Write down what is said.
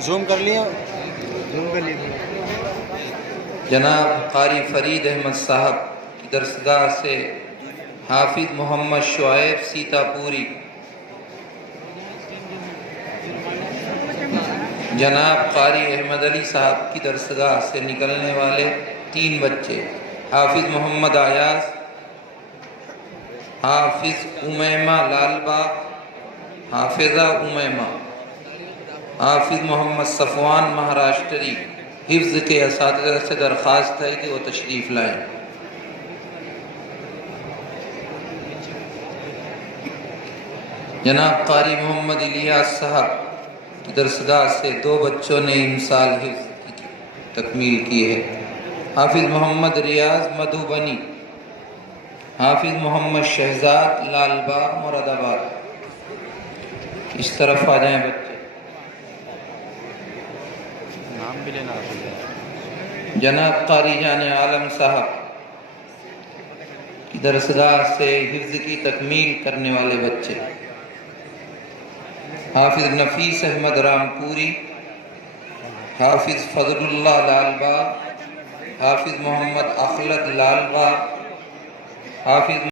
Zoom کر لیا جناب قاری فرید احمد صاحب کی درسگاہ سے حافظ محمد شعیب سیتا پوری، جناب قاری احمد علی صاحب کی درسگاہ سے نکلنے والے 3 بچے، حافظ محمد ایاز، حافظ امیمہ لالبا، حافظہ امیمہ، حافظ محمد صفوان مہاراشٹری، حفظ کے اساتذہ سے درخواست ہے کہ وہ تشریف لائیں۔ جناب قاری محمد الیاس صاحب کی درسگاہ سے 2 بچوں نے امسال حفظ کی تکمیل کی ہے، حافظ محمد ریاض مدھوبنی، حافظ محمد شہزاد لالبا مراد آباد۔ اس طرف آ جائیں بچے۔ نام بھی لینا جناب قاری جان عالم صاحب کی درسگاہ سے حفظ کی تکمیل کرنے والے بچے، حافظ نفیس احمد رامپوری، حافظ فضل اللہ لالبا، حافظ محمد اخلد لالبا، حافظ